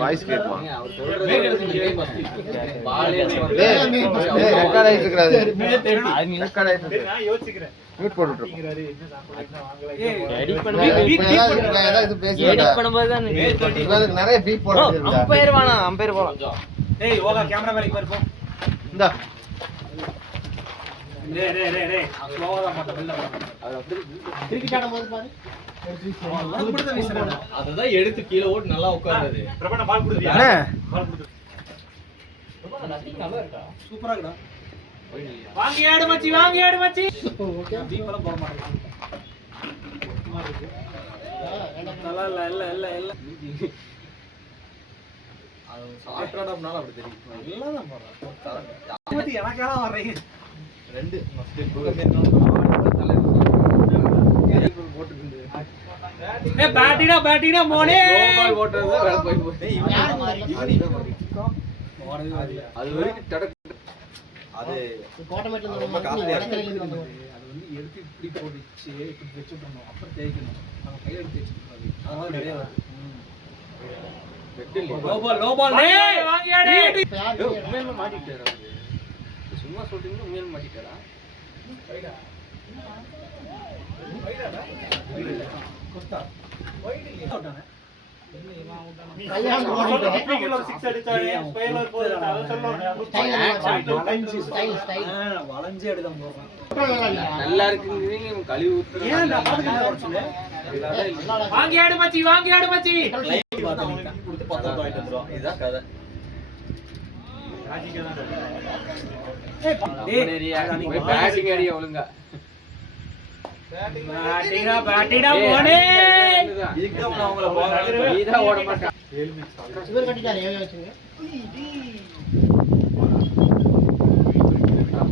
Voice கேட்கும் mute போட்டுட்டு நிறைய பீப் போடுறது அம்பையர் வேணாம் அம்பையர் போலாம் ஏய் ஓகே கேமரா மேல இப்ப இருப்போம் இந்தா டேய் ஸ்லோவா தான் போட்ட வெல்ல அது கிரிக்கெட் ஆடும்போது பாரு அததான் எடுத்து கீழ ஓட்டு நல்லா உட்காருது. பிரபனா பால் குடுதியா அண்ணே பால் குடு பிரபனா நத்திங் நல்லா இருக்கா சூப்பரா இருக்குடா வாங்கி ஆடு மச்சி ஓகே தீபலாம் போற மாதிரி நல்லா இல்ல அது சாட்ராடம்னால அப்படி தெரியும். எல்லாம் தான் போறா பத்தி எனக்காக வரீங்க ரெண்டு மஸ்ட் ப்ரோகிராம் போட்டுருந்து ஏய் பேட்டினா மோனே பால் ஓட்டறது வேற போய் அது வரைக்கும் தடக் அது கோட்டமேட்ல ரொம்ப காஸ்ட்லியா அது வந்து எடுத்து இப்படி போட்டுச்சு இப்படி வெச்சுட்டோம் அப்புறம் தேய்க்கணும் நம்ம கையில எடுத்து தேய்ச்சிட்டு அதனால நிறைய லோ பால் டேய் வாங்கி ஆடு உண்மையில மாட்டிட்டாரா அது சும்மா சொல்றீங்க உண்மையில மாட்டிட்டாரா கொத்தா வைட் இல்ல அவுட்டானே நல்லா இருக்குங்க கழிவு வாங்கி ஆடு மச்சி இதுதான் கதை. பேட்டிங் அடியா ஒழுங்கா பேட்டினா மோனே இதுக்கு நான் உங்களை போறேன் நீதான் ஓட மாட்டேன். இவர் கட்டிட்டாரு ஏங்க வச்சுங்க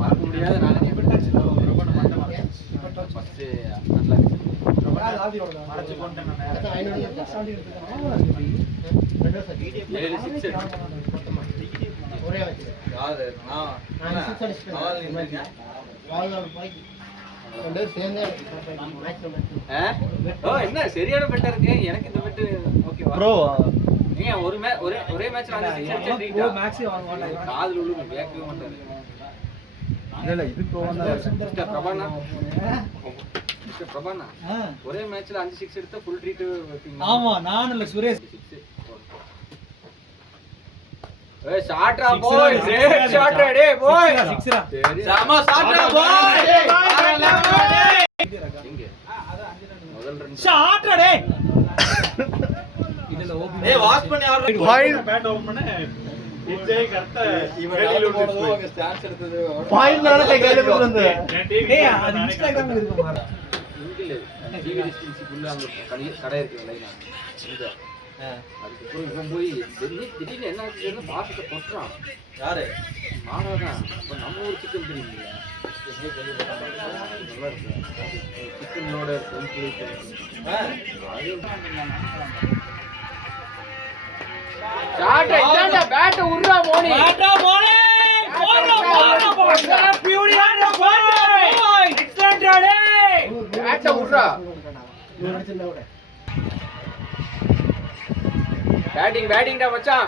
மறக்க முடியாத நாளை நீ ஃபர்ஸ்ட் நல்லா மறச்சு போட்டேன் ஒரே வச்சு யாரு நான் 6 அடிச்சிட்டேன் வால்நாள் போய் ரெண்டு சேர்ந்தே என்ன சரியான பெட்டா இருக்கு. எனக்கு இந்த பெட் ஓகேவா ப்ரோ ஏன் ஒரே மேட்ச்ல அந்த 6 அடிச்சா ப்ரோ மேக்ஸி வாங்க மாட்டாங்க காதுல உள்ள கேட்கவே மாட்டாரு. இல்ல இது ப்ரோ வந்தா மிஸ்டர் பிரபானா ஒரே மேட்ச்ல 5 6 எடுத்தா ஃபுல் ட்ரீட் வைப்பீங்க. ஆமா நான் இல்ல சுரேஷ் ஏய் ஷாட்ரா பாய் கிரேட் ஷாட்ரா டே பாய் 6ரா சம ஷாட்ரா பாய் இங்க முதல் ரன் ஷாட்ரா டே இதுல ஓபன் ஏய் வாஷ் பண்ணி ஆடுற பாயிண்ட் பேட் ஓபன் பண்ண விஜய் கரெக்ட்டா வெளியில போறது அங்க ஸ்டான்ஸ் எடுத்தது பாயிண்ட்னால கையில கொடுத்து டேய் அது இன்ஸ்டாகிராம்ல இருக்கு பாரு இங்கில டிவி டிஸ்ட்ரிபியூஷன் அங்க கடை இருக்கு லைனா இந்த அதுக்கப்புறம் இவன் போய் திடீர்னு என்ன ஆச்சுன்னு பாசத்தை கொட்டுறான். யாரு மாடாதான் இப்போ நம்ம ஊர் சிக்கன் தெரியுங்களா நல்லா இருக்கு சிக்கனோட பேட்டை உருவா மோனி பேட்டை உருவா பேட்டிங்டா மச்சான்.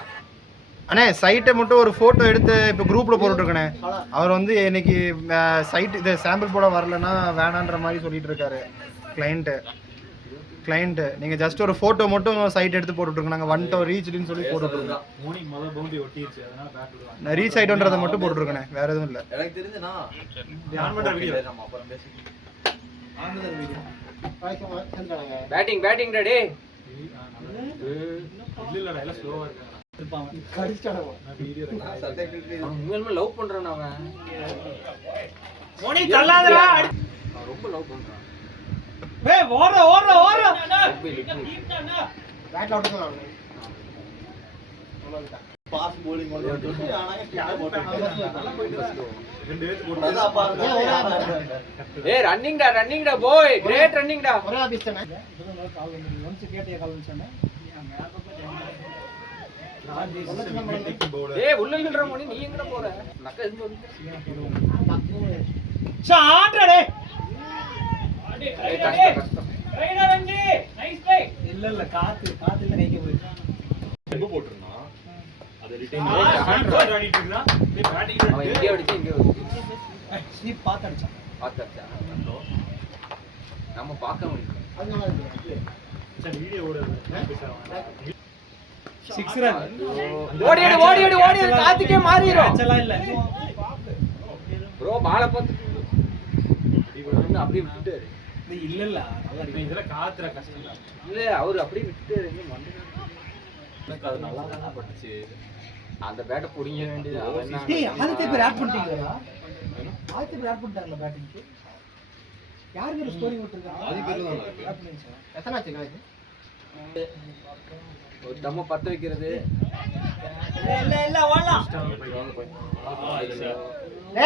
அண்ணே சைட்டை மட்டும் ஒரு போட்டோ எடுத்து இப்போ குரூப்ல போட்டுட்டு இருக்கனே. அவர் வந்து இன்னைக்கு சைட் இது சாம்பிள் போட வரலன்னா வேணான்ற மாதிரி சொல்லிட்டு இருக்காரு கிளைண்ட். நீங்க ஜஸ்ட் ஒரு போட்டோ மட்டும் சைட் எடுத்து போட்டுட்டு இருக்கோம். நாங்க வந்துட்டோம் ரீச்டுன்னு சொல்லி போட்டுட்டு இருக்கோம். மோனி முதல்ல பவுண்டரி ஒட்டிருச்சு அதனால பேட் விடுவாங்க. ரீச் ஆயிட்டோன்றத மட்டும் போட்டுட்டு இருக்கனே, வேற எதுவும் இல்ல. எனக்கு தெரிஞ்சுனா ஆன் பண்ற வீடியோ நம்ம அப்புறம் பேசிக்கலாம். ஆன் பண்ற வீடியோ பேட்டிங் டே இல்லடா எல்லாம் ஸ்லோவா இருக்காங்க இருப்பாங்க கடிச்சாடா வீடியோ உண்மையிலே லவ் பண்றான் அவன். மோனி தள்ளாதடா அவன் ரொம்ப லவ் பண்றான். ஏய் ஓடுற பேட் அவுட் தான் பாஸ் bowling வந்து ஆனா ஸ்டார்ட் போட்டு ரெண்டு பேர் போடுறாங்க. ஏய் ரன்னிங்டா பாய் கிரேட் ரன்னிங்டா. ஒரே ஆபீஸ் தானே கால் வந்து ஒன்ஸ் கேட்டியா கால் வந்துச்சானே ஏய் உள்ள நில்ற மணி நீ எங்கடா போற நக்க எங்க வந்து கஷ்டம் இல்ல காத்து காத்துல கைக்கு போயிருக்கு அவன் எங்கேயோ அடிச்சு எங்கேயோ வருது. ஸ்வீப் பார்த்து அடிச்சான். பார்த்தாச்சா? நம்ம பார்க்க முடியும் சிக்ஸ் ரன். ஓடி காத்துக்கே மாறிடும் ஆச்சலாம் இல்ல. ப்ரோ பால பார்த்துட்டு அப்படியே விட்டுட்டாரு இல்ல இல்ல நல்லா இருக்கு. இதுல காத்துற கஷ்டம் இல்ல. இல்ல அவரு அப்படியே விட்டுட்டாரு எனக்கு அது நல்லா தான் பட்டுச்சு. அந்த பேட்டை புடிங்க வேண்டியது அவன் என்ன டேய் ஆதித்ய பேர் ஆட் பண்ணிட்டீங்களா? ஆதித்ய பேர் ஆட் பண்ணிட்டாங்களா பேட்டிங்க்கு? யாருக்கு ஒரு ஸ்கோரிங் விட்டுருக்காங்க? ஆதி பேர் தான் ஆட் பண்ணிச்சாங்க. எத்தனை ஆச்சுங்க இது? ஒரு தம்ம பத்த வைக்கிறது இல்ல ஓடலாம்.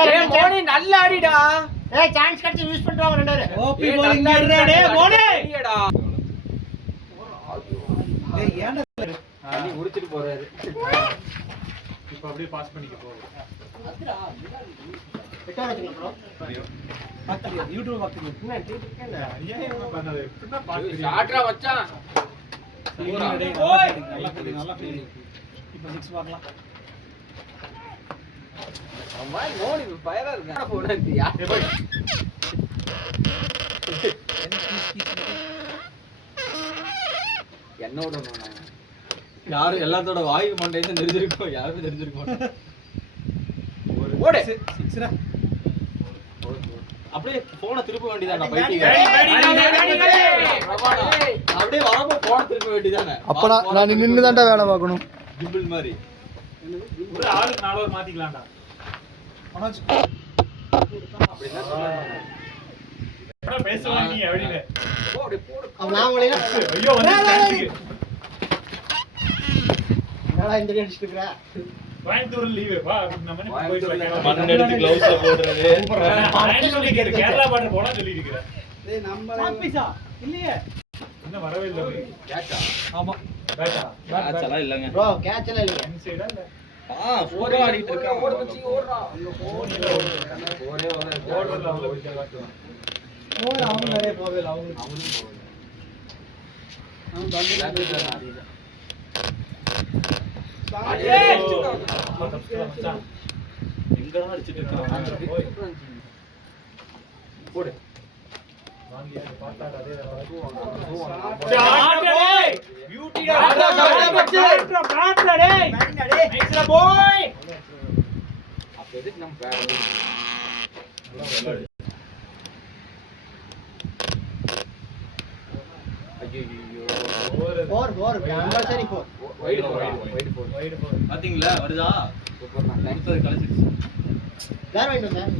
ஏய் மோனி நல்ல ஆடிடா ஏய் சான்ஸ் கிடைச்சு யூஸ் பண்றாங்க ரெண்டு பேரும். ஓபி bowling ஆடுறா டேய் மோனி. ஏடா டேய் ஏன்டா தண்ணி உரிச்சிட்டு போறாரு இப்போ அப்படியே பாஸ் பண்ணிக்க போறோம். எத்தனை ஆச்சுங்க ப்ரோ? பாத்துங்க யூடியூப் பாத்துங்க. என்ன டீட் இருக்கேன். ஏன் பண்ணது? எப்படிடா பாத்துங்க. ஷாட்ரா வச்சான் நல்லா ஃபீலிங். இப்போ 6 பார்க்கலாம். அம்மா மோனி ஃபயரா இருக்கான் போறாரு யார் என்னோட யாரும் எல்லாத்தோட வாயு மண்டையும் தெரிஞ்சிருக்கும், யாருமே தெரிஞ்சிருக்கும். ஓடு 6 ரா. அப்படியே போனை திருப்ப வேண்டியதானே பைட்டிங். பிரபாடா அப்படியே வரப்போ போனை திருப்ப வேண்டியதானே. அப்ப நான் நின்னு தான்டா வேலை பார்க்கணும். கிம்பிள் மாதிரி. ஒரு ஆளுக்கு 4 ஓவர் மாத்திக்கலாம்டா. மனோஜ் அப்படிதான் சொல்றாங்க என்ன பேசுவாங்க நீ அப்படியே. போடு போடு நான் உங்களை ஐயோ வந்து என்னடா இந்த அடிச்சிட்டு இருக்கற? கோயம்புத்தூர் லீவு வா நம்ம போய் மண்ணு எடுத்து gloves போடுறது. கேரளா பார்டர் போனா சொல்லி இருக்கேன். டேய் நம்ம சாப்பிசா இல்லையே. இன்னும் வரவே இல்ல. கேட்சா ஆமா பேட்டா ஆச்சலாம் இல்லங்க. ப்ரோ கேட்ச் எல்லாம் இல்லைங்க. இன்சைடா இல்ல. போட்டோ ஆடிட்டு இருக்கான். ஓடு மச்சி ஓடுறா அங்க போனில ஒரே ஓடுறல அவங்க ஓட அவங்க நிறைய போவேல அவங்க அவனும் போகுது எங்கடா அடிச்சிட்டு இருக்கான். போடு வாங்கி பார்த்தாடா அதே அப்ப எதுக்கு நம்ம பேட் ஐயோ போர் கம்பல்சரி போர். வைட் போடு பாத்தீங்களா வருதா? சூப்பர் நான் லைன் அடுத்தது கழிச்சிருச்சு. யார் வாங்கிட்டு வந்தார்?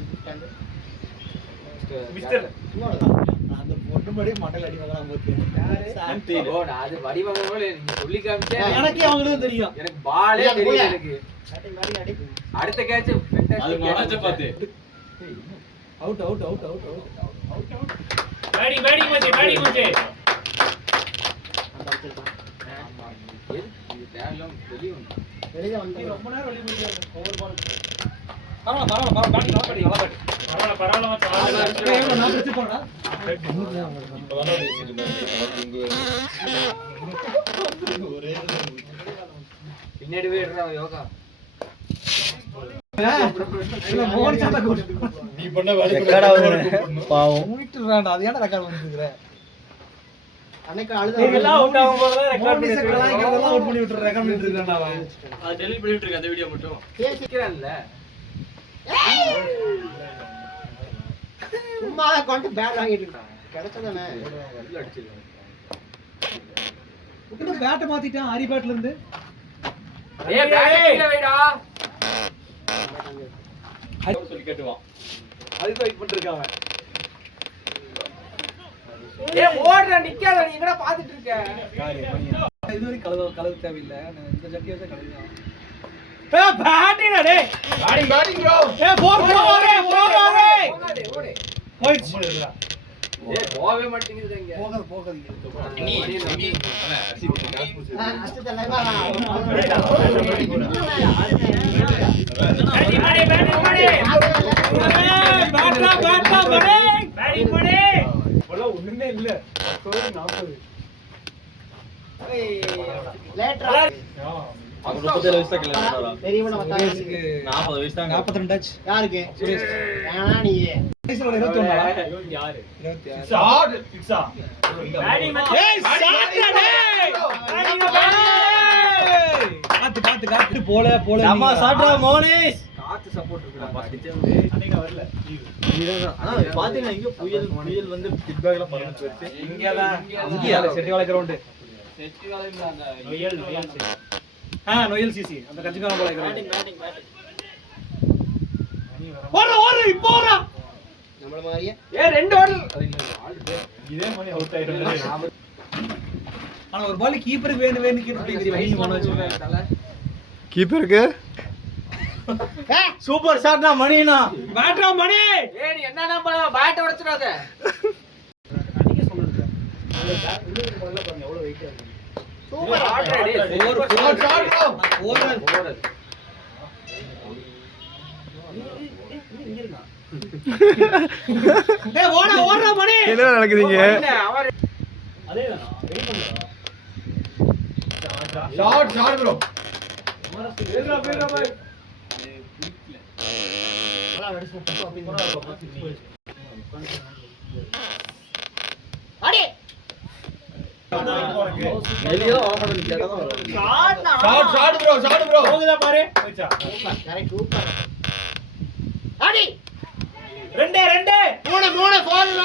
மிஸ்டர் அந்த பொண்ணு மடி மண்டல அடி வாங்கலாம் போச்சு. சாந்தி. ஓ நான் அது வடிவங்கோல நீங்க சொல்லி காமிச்சே எனக்கே அவங்களுக்கு தெரியும். எனக்கு பாலே தெரியல எனக்கு பேட்டிங் மாடி அடி. அடுத்த கேட்ச் அது மனச பாத்து. Out out out out out batting மச்சே ஆமா இது தேவலாம் வெளிய வந்து வெளிய வந்து ரொம்ப நேரம் வெளிய போயிட்டு ஓவர் பால் பரவாயில்ல பேட்டிங் நல்லா பேட்டிங் நல்லா பேட்டிங். பரவாயில்ல மச்சான் நான் பிடிச்சு போடா பின்னாடி போயிடுறா யோகா இல்ல மோடி சாதா கோட் நீ பண்ண வேலை ரெக்கார்ட் ஆகுது பாவம். மூடிட்டுறான்டா அது ஏன்டா ரெக்கார்ட் பண்ணிட்டுற அன்னைக்கு அழுத எல்லாம் அவுட் ஆகும் போது ரெக்கார்ட் பண்ணிட்டுறதெல்லாம் அவுட் பண்ணி விட்டுற ரெக்கார்ட் பண்ணிட்டு இருக்கான்டா அவன் அது டெலீட் பண்ணிட்டு இருக்க அந்த வீடியோ மட்டும். கேக்குறான்ல சும்மா கொண்டு பேட் வாங்கிட்டு இருக்கான். கிடைச்சதானே? உள்ள அடிச்சிருக்கான் உடனே பேட் மாத்திட்டான் ஹரி பேட்ல இருந்து ஏய் பேட் கீழ வைடா சொல்லி கேட்டுவான். அதுக்கு வெயிட் பண்ணிருக்காங்க ஏய் ஓடுற நிக்காத நீ எங்கடா பாத்துட்டு இருக்க இதுவரை கலவு தேவையில்லை இந்த ஜட்டியை தான் கலவுதான் ஏய் பேட்டினா டேய் பேட்டிங் ப்ரோ ஏய் போர் போரே ஓடு ஓடு போயிடுச்சு ஏய் போவே மாட்டேங்குது இங்க போகாதீங்க நீ அஷ்டதல்ல வா. பேட்டா அவர் 37 வயசு தான் கிளம்பினாரா? பெரியவன 40 வயசு தான். 42 ஆச்சு. யாருக்கு? சுரேஷ். ஏனா நீ வயசுல 21 யாரு? 26. ஷாட் சிக்ஸா ஏய் காத்து போல நம்ம சாட்ரா மோனிஸ் காத்து சப்போர்ட் இருக்குடா. அன்னைக்கு வரல பாத்தீங்கன்னா இங்க புயல் வந்து கிட்பேக்ல பறந்து போயிடுச்சு. இங்கயா செட்டிவாளை கிரவுண்ட். செட்டிவாளையம் அந்த நொயல் நொயல் சிசி அந்த கஞ்சிகார போல கிரவுண்ட். பேட்டிங் ஓடுற இப்போ ஓடுற நம்மள மாதிரியே. ரெண்டு ஓடல் இதே மாதிரி அவுட் ஆயிடுது. ஆனா ஒரு பால் கீப்பருக்கு வேணும் கேட்டு கீப்பருக்கு சூப்பர் ஷாட்னா மணினா. பேட்ரா மணி. ஏய் நீ என்னடா பண்ண பேட் உடைச்சிராத. நீங்க சொல்லுங்க. அந்த பேட் உள்ள போறல பாருங்க எவ்வளவு வெயிட்டா இருக்கு. Super shot ready. Four shot ஓடுற. டேய் ஓடுற மணி. என்ன நடக்குதுங்க? அவர் அதேதானா வெயிட் பண்ணுடா. Shot bro. பேரா பாய். அடி. வெளிய ஆஃபர் கேட்டா தான் ஷாட் ப்ரோ போகுதா பாரு. போய்ச்சா. Correct super. அடி. ரெண்டே மூணு ஃபோர் இல்ல.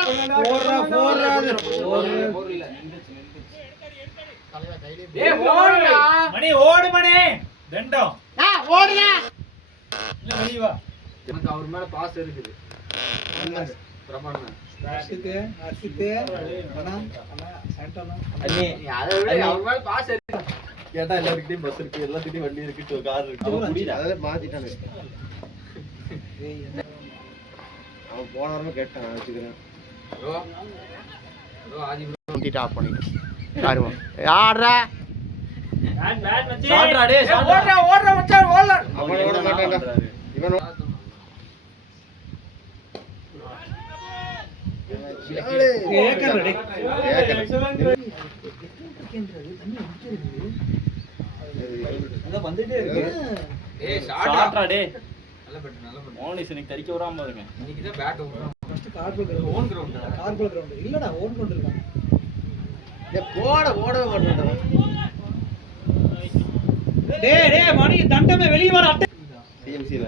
ஏய் ஓடுடா. மணி ஓடு மணி. ரெண்டும் ஓடுடா. இல்ல வெளிய வா. எனக்கு அவர் மேல பாஸ் இருக்குது. பிரமாணம். அர்ஷித் அண்ணா சாண்டோனா அண்ணே நீ அதை விட அவர் மேல பாஸ் இருக்கு. கேட்டா எல்லாருக்கிட்டையும் பஸ் இருக்கு, எல்லாத்துக்கிட்டையும் வண்டி இருக்கு, கார் இருக்கு. அவன் புரியல. அதெல்லாம் மாத்திட்டானு. அவன் போன வாரமே கேட்டான் வச்சுக்கிறேன். ப்ரோ ஆதி கம்ப்ளீட் ஆஃப் பண்ணிட்டு யாருமா யாரா பேட் மச்சி. ஷாட்ரா டேய் ஓடுற மச்சான் ஓடல. அவன் ஓட மாட்டான்டா. இவன் அத வந்துட்டே இருக்கு. ஏய் ஷாட்ரா டேய். நல்ல பெட். மோனிஸ் எனக்கு தரிக்க வராம பாருங்க. இன்னைக்கு தான் பேட் ஓடுறோம். First carpal ground own ground. Carpal ground இல்லடா ஓன் கிரவுண்ட் இருக்கான். ஓடவே மாட்டான். டேய் மணி தண்டமே வெளிய வர அட்டை. சிஎம்சில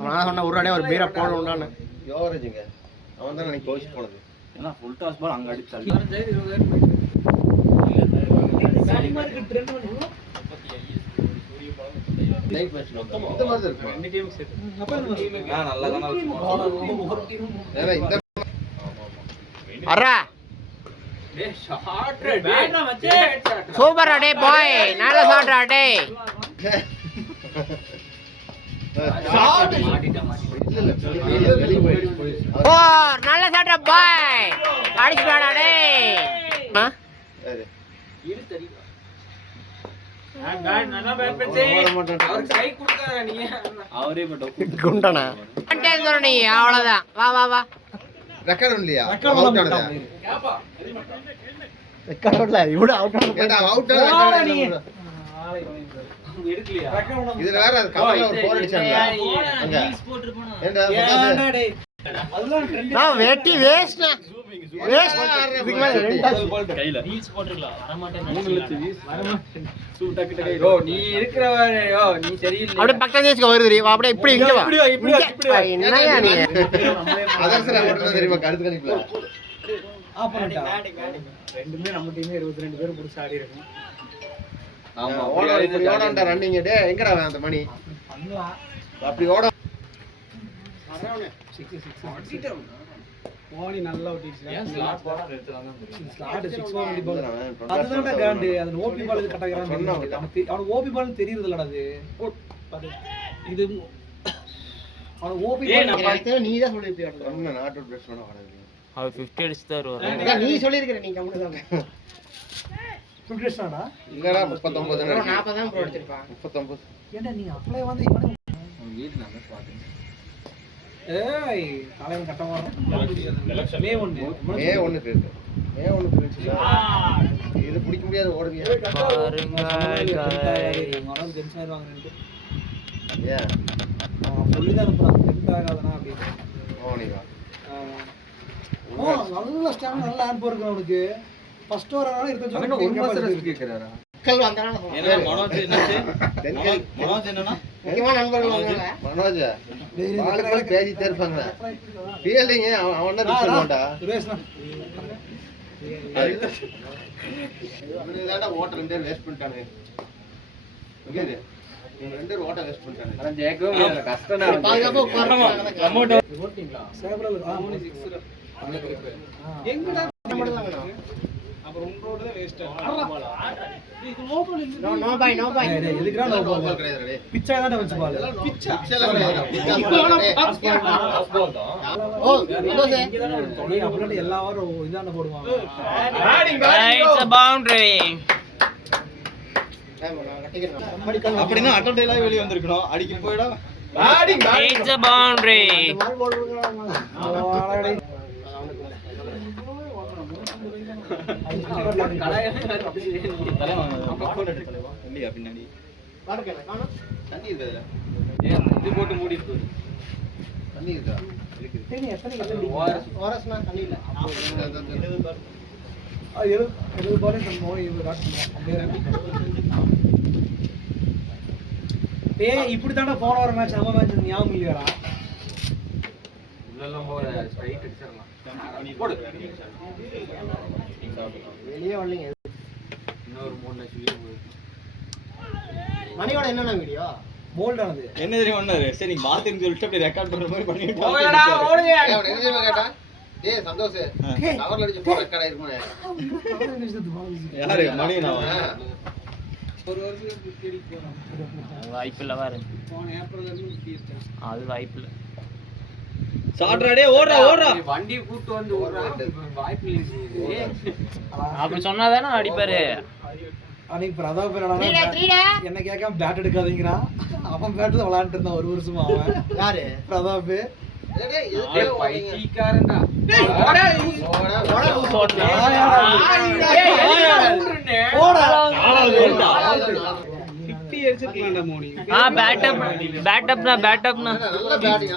அவன் சொன்ன ஒரு அடே ஒரு பீரா போட உண்டானே யோகராஜுங்க. அவன் தான் எனக்கு கோச் போனது. ஏன்னா ஃபுல் டாஸ் பால் அங்க அடிச்சு தள்ளி. 20,000 போயிட்டு. சாலிமாருக்கு ட்ரெண்ட் பண்ணு. லைஃப் மேட்ச் மொத்தமா இந்த மாதிரி தான் இருக்கும். ரெண்டு டீமுக்கு சேர்த்து. அப்ப இந்த நல்லா தான ஏன்னா இந்த அரா டேய் ஷாட் ரெடி. பேட்ரா மச்சி. சூப்பர் அடே பாய் நல்ல ஷாட் அடே ஷாட் இல்ல வெளிய போய் ஓ நல்ல ஷாட் பாய் அடிச்சுடா அடே இரு தெரியுமா? பேட் நல்லா பேட் பண்ணி. அவருக்கு கை கொடுக்காத நீ. அவரே பட் குண்டானா கண்டேன் நீ அவ்வளவுதான் வா ரெக்கார்ட் இல்லையா? ரெக்கார்ட் அவுட் பண்ணலாம். ஆனதா? ஏப்பா ரெக்கார்ட் இல்ல இவட அவுட் ஆன கேட்டா அவுட் ஆன ரெக்கார்ட். அவங்க எடுக்கலையா? இதுல வேற அது கவர்ல ஒரு போர் அடிச்சாங்க அங்க. ஏண்டா ஏன்டா டேய் அதெல்லாம் ட்ரெண்ட். நான் வெட்டி வேஸ்ட் கையில ரீல்ஸ் போட்டுறலாம். வர மாட்டேன். 3 லட்சம் வீஸ் டக்கு டக்கு. யோ நீ இருக்கிறவரே யோ நீ சரியில்லை. அப்படியே பக்கத்து தேசக்கு வருது வா அப்படியே இப்படி இங்க வா இப்படி வா. என்னையா நீ அதர்சன ஓடுறது தெரியுமா கருத்து கணிப்புல? ஆப்போனன்ட்டா. ரெண்டுமே நம்ம டீமே 22 பேர் புடிச்சு ஆடி இருக்கு. ஆமா ஓட இப்படி ஓடண்டா ரன்னிங் டேய் எங்கடா அவன் அந்த மணி? பண்ணலாம். அப்படி ஓட மோனி நல்லா ஓட்டிடுச்சு. ஏன் ஸ்லாட் போட எடுத்துறாங்க புரியல. ஸ்லாட் 6 ஓடி பால். அதுதான்டா காண்டு. அது ஓபி பால் கட்டகறான். அவனுக்கு ஓபி பால் தெரியுது இல்லடா அது. இது அவன் ஓபி பால் நீ தான் சொல்லிருப்பியா? சொன்ன நாட் அவுட் பேஸ் பண்ண வரது. அவர் 50 அடிச்சு தான் வருவாரு நீ சொல்லிருக்கற நீ கம்முனு தான். புட்ரேஷனாடா? இல்லடா 39 ப்ரோ 40 தான் ப்ரோ அடிச்சிருப்பான் 39. ஏன்டா நீ அப்ளை வந்து இவனே வீட்ல நான் பாத்தேன். ஏய் காலையில கட்ட வரோம். மே 1 மே 1 பேரு. மே 1 பேரு. இது பிடிக்க முடியாது ஓடுங்க. டென்ஷன் ஆயிருவாங்க. ஏன் சொல்லிதான் அனுப்புறான் டென்ட் ஆகாதனா அப்படின்னு. ஓனிவா நல்ல ஸ்டாண்ட் நல்ல ஆன் போருக்கு அவனுக்கு ஃபர்ஸ்ட் ஓவரான இருக்க அவன் ஒரு மாசம் ரெஸ்ட் கேக்குறாரா? மக்கள் வந்தானே என்ன மனோஜ் என்னாச்சு? மனோஜ் என்னன்னா முக்கியமான நண்பர்கள் வந்தாங்க. மனோஜ் பாலுக்கு பேசிட்டே இருப்பாங்க. ஃபீலிங் அவன் தான் ரிசல்ட் பண்ணடா. சுரேஷ்னா இவனுதான்டா ஓட்ட ரெண்டே வேஸ்ட் பண்ணிட்டானே. ஓகே இவங்க ரெண்டே ஓட்ட வேஸ்ட் பண்ணிட்டானே. அட ஜெயிக்கவே முடியல கஷ்டம்டா. பாதுகாப்பா உட்காரணும். அமௌண்ட் ஓட்டிங்களா சேவல 6 எங்கடா மட்டும் தாங்கடா. அப்புறம் உங்களோட தான் வேஸ்ட் இது நோ பால் இல்ல. நோ பாய் டேய் எதுக்குடா நோ பால் கிடையாது டேய். பிச்சா தான் வச்சு பால் பிச்சா ஓ இன்னொரு இங்க தான ஒரு தொலை அப்படியே எல்லா வாரம் இதான போடுவாங்க. It's a boundary. அப்படினா அட்டெம்ப்ட் எல்லாம் வெளிய வந்திருக்கணும். அடிக்க போய்டா. It's a boundary. இல்லையா பின்னாடி தண்ணி இருக்குதுல. இது போட்டு மூடிட்டு தண்ணி இருக்குதா? டேய் எத்தனை ஓரஸ்னா தண்ணி இல்ல. 70 பால் நம்ம இது காட்டுறோம் அப்படியே. டேய் இப்படி தான்டா போன வாரம் மேட்ச் நம்ம மேட்ச் ஞாபகம் இல்லையாடா? உள்ளெல்லாம் போற ஸ்ட்ரைட் அடிச்சிரலாம். போடு. வெளியே வரலங்க. இன்னொரு 3 லட்சம் வீடியோ போகுது. மணியோட என்னென்ன வீடியோ? போல்ட் ஆனது. என்ன தெரியும் பண்ணாரு? சரி நீ பாத்துன்னு சொல்லிட்டு அப்படியே ரெக்கார்ட் பண்ற மாதிரி பண்ணிட்டு போங்கடா ஓடுங்க. ஏய் அவன் என்ன கேட்டா? டேய் சந்தோஷ் கவர்ல அடிச்சு போ ரெக்கார்ட் ஆயிருக்குமே. யாரு மணினா? ஒரு வருஷத்துக்கு தேடி போறோம். வாய்ப்பில்லை பாரு. போன ஏப்ரல்ல இருந்து தீர்த்தேன். அது வாய்ப்பில்லை. சாட்ரா டேய் ஓடுறா ஓடுறா. வண்டி கூட்டி வந்து ஓடுறான். வாய்ப்பு இல்ல. அப்படி சொன்னாதானே அடிப்பாரு. அன்னைக்கு பிரதாப் என்ன கேட்காம பேட் எடுக்காதீங்கிறான். அவன் பேட்டு விளையாண்டு இருந்தான் ஒரு வருஷமா. அவன் யாரு? பிரதாப் டேய் எதுக்கு பைத்தியக்காரன்டா. பேட்டப்னா நல்ல பேட்டிங்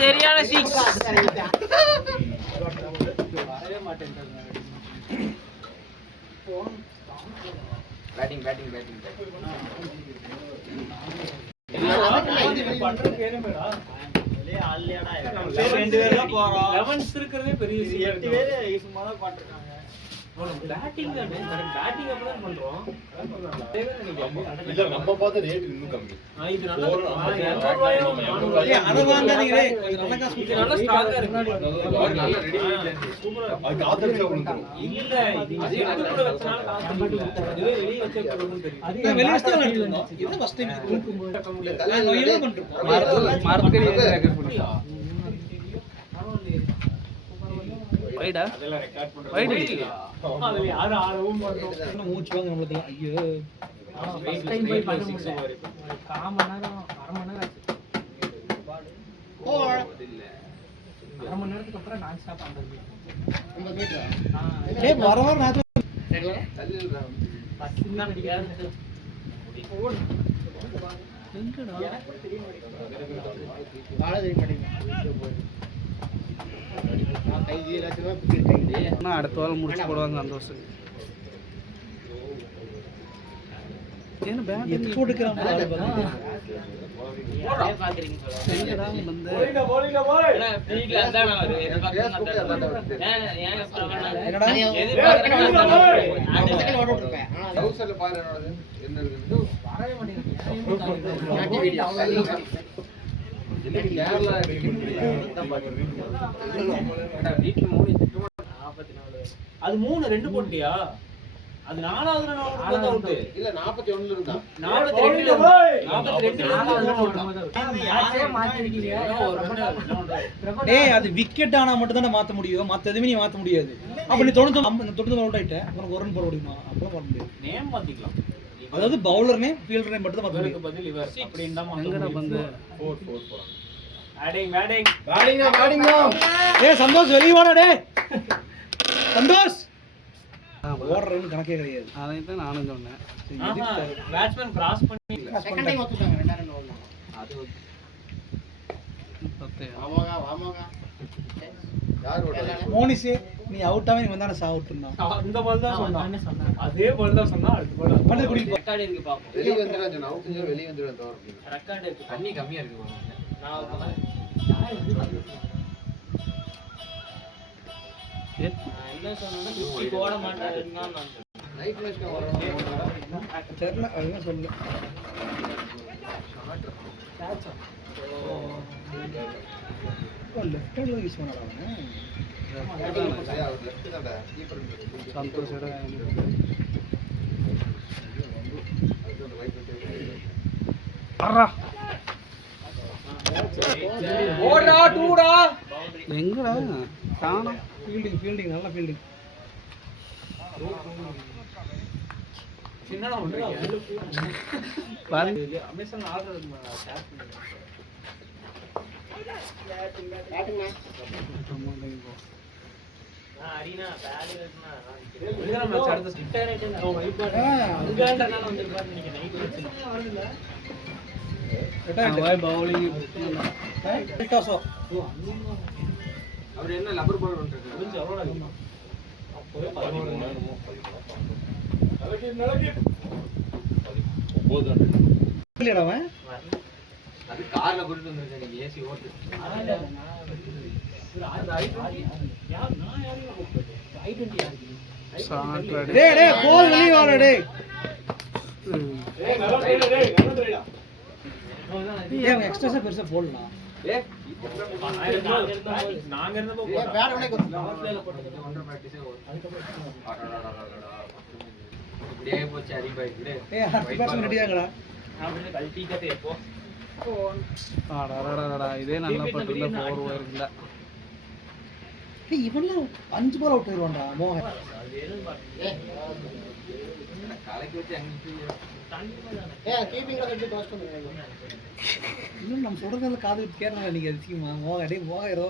சரியான சிக்ஸ். பேட்டிங் ரெண்டு பேர் தான் போறோம். 11 இருக்குறதே பெரிய விஷயம். 8 பேர் சும்மா தான் பாத்துட்டாங்க. பேட்டிங் தான் பேட்டிங் அப்ப தான் பண்றோம். இல்ல நம்ம பார்த்த ரேட் இன்னும் கம்மி. இது நல்லா 200 ரூபாயும் 400 ரூபாயும் அத வாங்காதீங்களே கொஞ்சம் நல்ல காசு இது நல்லா ஸ்ட்ராங்கா இருக்கு. நல்ல ரெடி சூப்பரா அது ஆதர்ஷா கொடுத்துரும். இல்ல இது இதுக்குள்ள வச்சனால காசு கொடுத்து அதுவே வெளிய வச்ச பொருளும் தெரியும். அது வெளிய வச்சு தான் எடுத்துறோம். இது ஃபர்ஸ்ட் டைம் இது நான் நோயில பண்றோம். மரத்துக்கடி ரெக்கார்ட் பண்ணிட்டா. வைடா அதெல்லாம் ரெக்கார்ட் பண்றோம். வைடு அதுல யாரு ஆளவும் பண்றோம். மூச்சு வாங்க நம்மளுக்கு ஐயோ ஃபர்ஸ்ட் டைம் போய் பண்ண முடியல. 1/4 மணி நேரம் 1/2 மணி நேரம் ஆச்சு. இல்ல 1/2 மணி நேரத்துக்கு அப்புறம் நான் ஸ்டாப் பண்றது. 50 மீட்டர். டேய் வர வர நான் தள்ளிடுறா. பஸ் தான் அடிக்காது. ஓடு. வாழ தெரிய மாட்டேங்குது. நான் கை எல்லாத்தையுமே பிடிச்சிருக்கேன். அடுத்த வாரம் முடிச்சு போடுவாங்க அந்த வருஷம். ஏன்னா பேட் எடுத்து போட்டுக்கறான் பாக்குறீங்க எங்கடா வந்து ஏன்னா ஃப்ரீல அதானே வரும். என்னடா அடுத்த செகண்ட் ஓட விட்டுருப்பேன். ஆனா சவுசர்ல பாரு என்னோடது என்ன இருக்கு. வரவே மாட்டேங்குது. கேரளா தான் பாக்குறேன். வீட்ல 3 44. அது 3 2 போட்டியா? அது 4வது ரன் அவுட். இல்ல 41ல இருந்தா 42ல 42ல மாத்திருக்கீங்க. டேய் அது விக்கெட் ஆனா மட்டும் தான் மாத்த முடியும். மத்த எதுவுமே நீ மாத்த முடியாது. அப்ப நீ 99 அவுட் ஆயிட்ட. அப்புறம் ஒரு ரன் போட முடியுமா? அப்பலாம் போட முடியாது. நேம் மாத்திக்கலாம். அதாவது பவுலர் நேம் ஃபீல்டர் நேம் மட்டும் தான் மாத்த இவருக்கு முடியும். பதில் இவர் அப்படின்னா எங்கடா பந்து? பேட்டிங் ஏய் சந்தோஷ் வெளிய வாடா டேய். சந்தோஷ் ஓடுறன்னு கணக்கே கிடையாது. அதை தான் நானும் சொன்னேன். பேட்ஸ்மேன் கிராஸ் பண்ணி செகண்ட் டைம் ஒத்துட்டாங்க 2 ஓவர் அது மோனிஸ் நீ அவுட்டாவே நீ வந்தானே சாவுட்டுனா. இந்த பால் தான் சொன்னான். அதே பால் தான் சொன்னா அடுத்த பால் பண்ணி குடி. ரெக்கார்ட் இருக்கு பாப்போம். வெளிய வந்துடா சொன்னா அவுட் செஞ்சா வெளிய வந்துடா தோற. ரெக்கார்ட் இருக்கு. தண்ணி கம்மியா இருக்கு பாருங்க. நான் என்ன சொன்னா 50 போட மாட்டாருன்னா நான் லைட் மேட்ச்க்கு வரணும். தெரியல அதுதான் சொல்லு. ஓ லெஃப்ட் ஹேண்ட்ல யூஸ் பண்ணடா அவன். லெஃப்ட் தான்டா கீப்பர் சந்தோஷோட அரா ஓடா டூடா. எங்கடா தானா ஃபீல்டிங் நல்ல ஃபீல்டிங். சின்னதா ஒண்ணு பாரு அமேசான் ஆர்டர் ஷேர் பண்ணுங்க. அரினா பேட்டிங் இருக்குனா இதுல மேட்ச் அடுத்த ஸ்கிட்டர் ரைட் ஓ வைப்பாரு அங்கண்டனால வந்திருப்பாரு நீங்க நைட் வச்சிருக்கீங்க வரதுல அவன் பவுலிங் டாஸோ. அவர் என்ன லப்பர் பால் பண்றாரு? முடிஞ்சு அவ்வளவுதான். அப்பவே 11 இல்லடா அவன். அது கார்ல கூட்டிட்டு வந்திருக்காரு. நீங்க ஏசி ஓட்டு. டேய் டேய் கோல் வெளிய வாடா டேய். ஏய் அவன் எக்ஸ்ட்ரா பெருசா போடலாம். ஏய் நாங்க இருந்தப்போ பேட் உனக்கு ஒன்றரை பிராக்டிஸே இப்படியே போச்சு அடிபாய் இப்படியே. ஏய் அடுத்த பேட்ஸ்மேன் ரெடியாங்கடா. நான் கல்ட்டிக்கதே போ. அடடடடா இதே நல்லா பட்டுல 4 ஓவர் இல்ல. டேய் இவன்லாம் 5 பால் அவுட் ஆயிருவான்டா மோகன். கலக்கி வச்சு அங்கிட்டு கீப்பிங்ல கட்டி பாஸ் பண்ணுங்க. இன்னும் நம்ம சொல்றதுல காது கேட்றல நீங்க அதிகமா மோகன் டேய் மோகன் ஏதோ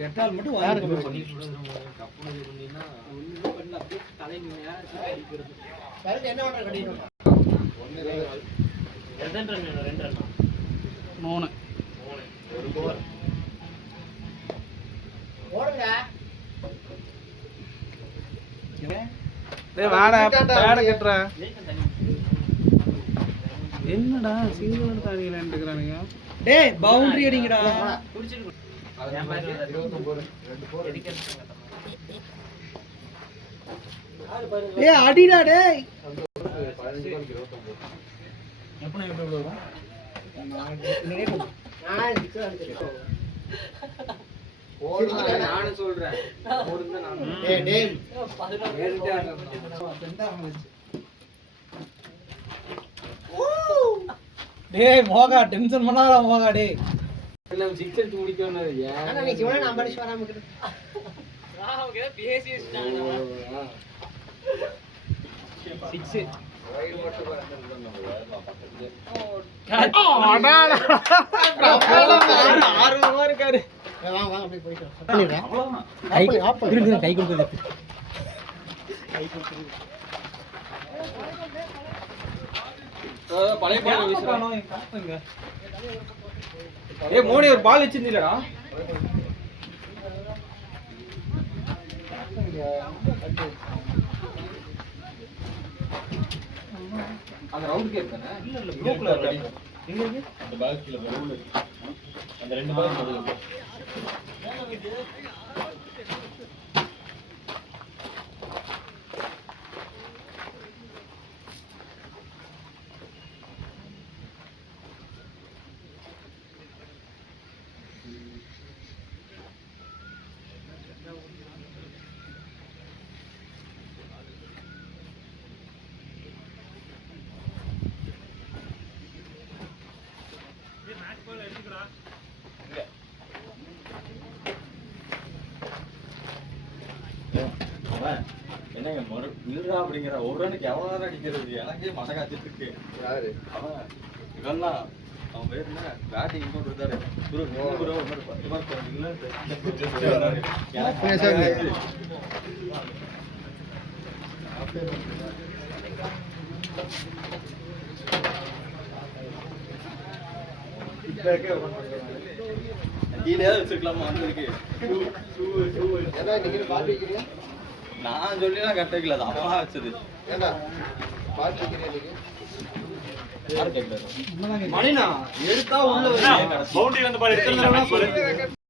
டெட்டால் மட்டும் வாங்கி பண்ணி கப்புனது பண்ணீங்கன்னா ஒண்ணும் பண்ணல அப்படியே தலைங்க நேரா அடிக்கிறது. கரெக்ட் என்ன பண்ற கட்டிட்டு 2 ரன் 3 ஒரு ஓவர் ஓடுங்க. டேய் வாடா பேட கட்டறா. என்னடா சிங்கிள் எடுத்து அடிக்கலாம்னு இருக்கறானுங்க. டேய் பவுண்டரி அடிங்கடா. குடிச்சிட்டு அவர் என் பேட்ல 29 2 போர் டேய் அடிடா டேய். 15 பால் 29. எப்பன எவ்வளவு வரும்? நான் 6 அடிச்சிட்டேன். ஓடுங்க நானே சொல்றேன். ஓடுங்க நானே. டேய் டேய் ஏறிட்டே ஆடுறேன். டேய் மோகா டென்ஷன் பண்ணாதடா மோகா டேய். இல்ல 6 எடுத்து முடிக்கணும். அண்ணா நீ சிவன நம்பர் அடிச்சு வராம இருக்கு. அவங்க ஏதோ பேசி வச்சிட்டாங்க. 6 ரைட் வாட்டர் வரணும் ஆர்வமா இருக்காரு. வாங்க வாங்க அப்படியே போயிட்டு வா. பண்ணிடுறேன். அவ்வளவுதான். ஆஃப் பண்ணு. கை கொடுத்து பழைய பால் வீசுறான். ஏய் மோனி ஒரு பால் வச்சிருந்தீலடா. அந்த ரவுண்ட் கேட் தானே? இல்ல ப்ளூ கலர் அடி. எங்க இருக்கு? அந்த பால் கீழ ரவுண்ட். அந்த ரெண்டு பால் நடுவுல. என்னங்க இருடா அப்படிங்கிற ஒரு ரனுக்கு எவ்வளோ நேரம் அடிக்கிறது எனக்கே மசை காத்துட்டு இருக்கு. யாரு அவன் இவன்லாம் அவன் பேர் என்ன பேட்டிங் இன்னொரு இருந்தாரு குரு குரு ஒரு மாதிரி கீழே வச்சிருக்கலாமா வந்திருக்கு. ஏன்னா நீங்க பாட்டு வைக்கிறீங்க நான் சொல்லிலாம் கட்ட வைக்கல, அது அப்பா வச்சது. ஏன்னா பாட்டு வைக்கிறீங்க நீங்க யாரு கேட்கல உண்மைதாங்க. மணினா எடுத்தா உள்ள பவுண்டரி வந்து பாரு